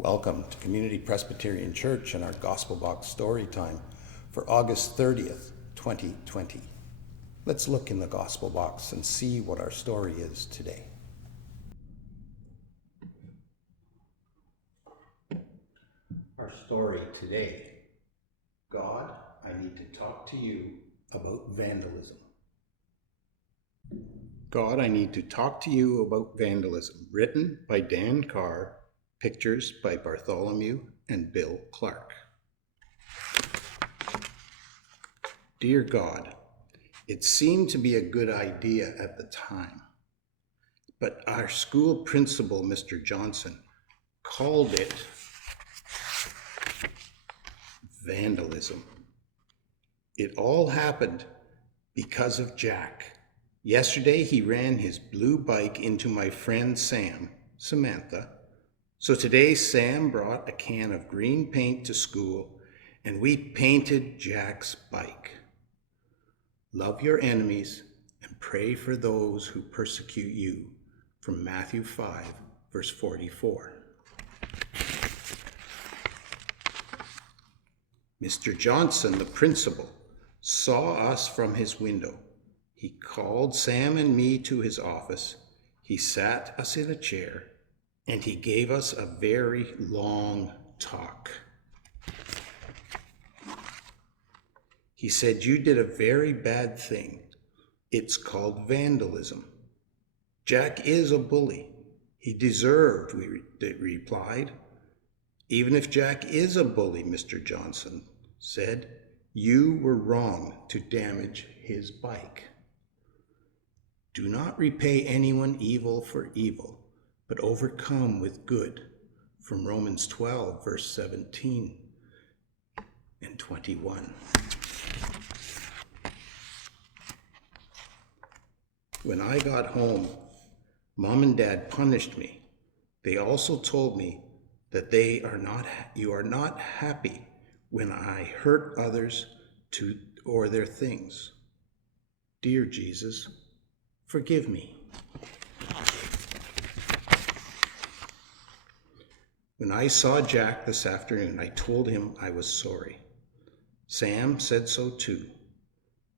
Welcome to Community Presbyterian Church and our Gospel Box story time for August 30th, 2020. Let's look in the Gospel Box and see what our story is today. Our story today: God, I need to talk to you about vandalism. God, I need to talk to you about vandalism. Written by Dan Carr. Pictures by Bartholomew and Bill Clark. Dear God, it seemed to be a good idea at the time, but our school principal, Mr. Johnson, called it vandalism. It all happened because of Jack. Yesterday, he ran his blue bike into my friend Samantha. So today, Sam brought a can of green paint to school, and we painted Jack's bike. Love your enemies and pray for those who persecute you, from Matthew 5, verse 44. Mr. Johnson, the principal, saw us from his window. He called Sam and me to his office. He sat us in a chair, and he gave us a very long talk. He said, "You did a very bad thing. It's called vandalism. Jack is a bully. He deserved," we replied. "Even if Jack is a bully," Mr. Johnson said, "you were wrong to damage his bike. Do not repay anyone evil for evil, but overcome with good," from Romans 12, verse 17 and 21. When I got home, Mom and Dad punished me. They also told me that you are not happy when I hurt others or their things. Dear Jesus, forgive me. When I saw Jack this afternoon, I told him I was sorry. Sam said so too.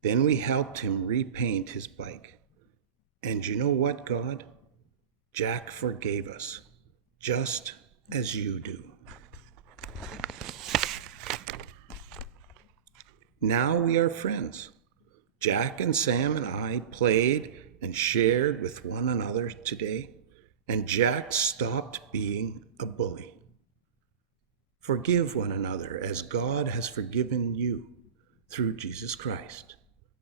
Then we helped him repaint his bike. And you know what, God? Jack forgave us, just as you do. Now we are friends. Jack and Sam and I played and shared with one another today, and Jack stopped being a bully. Forgive one another as God has forgiven you through Jesus Christ,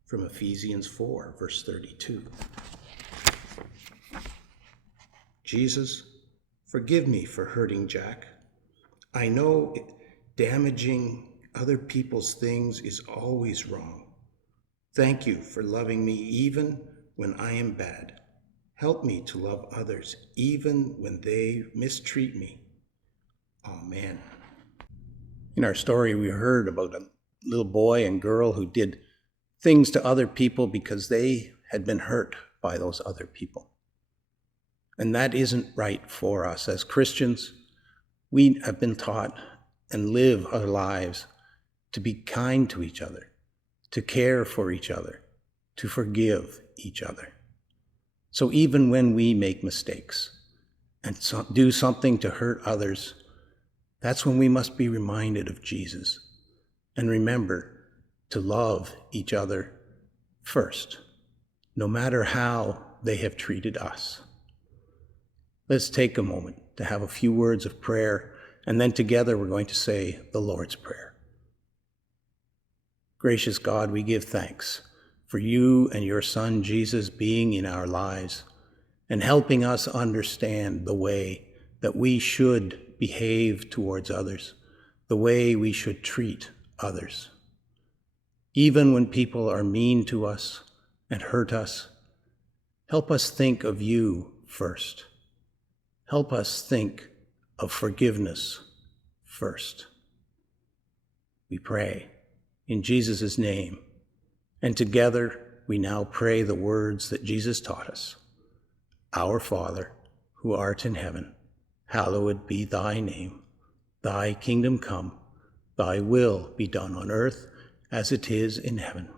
from Ephesians 4, verse 32. Jesus, forgive me for hurting Jack. I know damaging other people's things is always wrong. Thank you for loving me even when I am bad. Help me to love others even when they mistreat me. Amen. In our story, we heard about a little boy and girl who did things to other people because they had been hurt by those other people. And that isn't right for us. As Christians, we have been taught and live our lives to be kind to each other, to care for each other, to forgive each other. So even when we make mistakes and do something to hurt others, that's when we must be reminded of Jesus and remember to love each other first, no matter how they have treated us. Let's take a moment to have a few words of prayer, and then together we're going to say the Lord's Prayer. Gracious God, we give thanks for you and your Son Jesus being in our lives and helping us understand the way that we should behave towards others, the way we should treat others. Even when people are mean to us and hurt us, help us think of you first. Help us think of forgiveness first. We pray in Jesus' name, and together we now pray the words that Jesus taught us. Our Father, who art in heaven, hallowed be thy name. Thy kingdom come, thy will be done on earth as it is in heaven.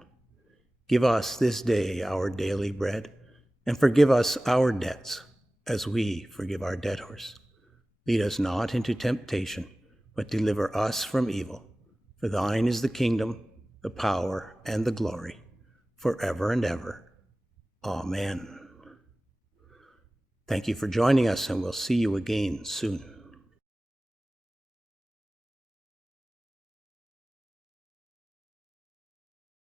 Give us this day our daily bread, and forgive us our debts, as we forgive our debtors. Lead us not into temptation, but deliver us from evil. For thine is the kingdom, the power, and the glory, forever and ever. Amen. Thank you for joining us, and we'll see you again soon.